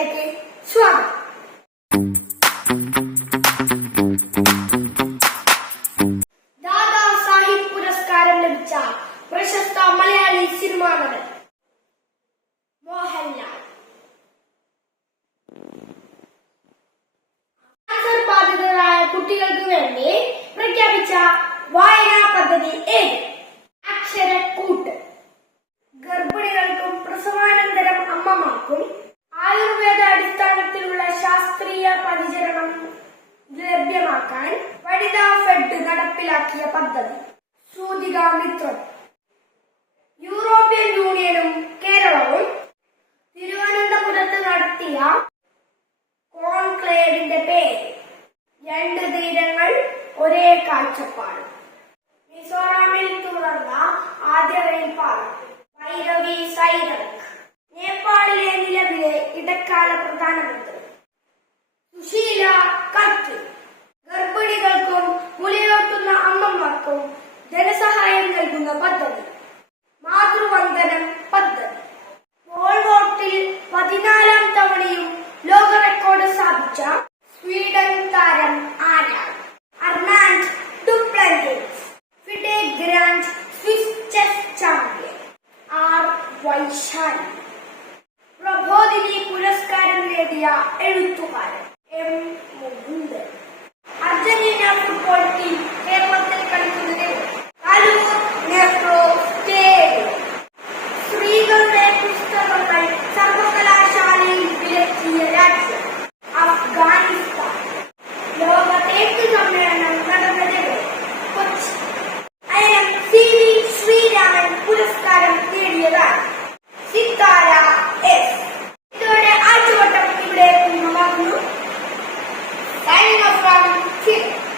വീഡിയോയിലേക്ക് സ്വാഗതം. സാഹിബ് പുരസ്കാരം ലഭിച്ച പ്രശസ്ത സിനിമാ മോഹൻലാൽ. ബാധിതരായ കുട്ടികൾക്ക് ലഭ്യമാക്കാൻ വനിതാ ഫെഡ് നടപ്പിലാക്കിയ പദ്ധതി. സൂതിക മിത്രം യൂറോപ്യൻ യൂണിയനും കേരളവും തിരുവനന്തപുരത്ത് നടത്തിയ കോൺക്ലേവിന്റെ പേര്. രണ്ട് തീരങ്ങൾ ഒരേ കാഴ്ചപ്പാട്. മിസോറാമിൽ തുറന്ന ആദ്യ റെയിൽപാത ഭൈരവി സൈനക് നേപ്പാളിലെ നിലവിലെ ഇടക്കാല പ്രധാനമന്ത്രി. Susheela sería eventual. Okay.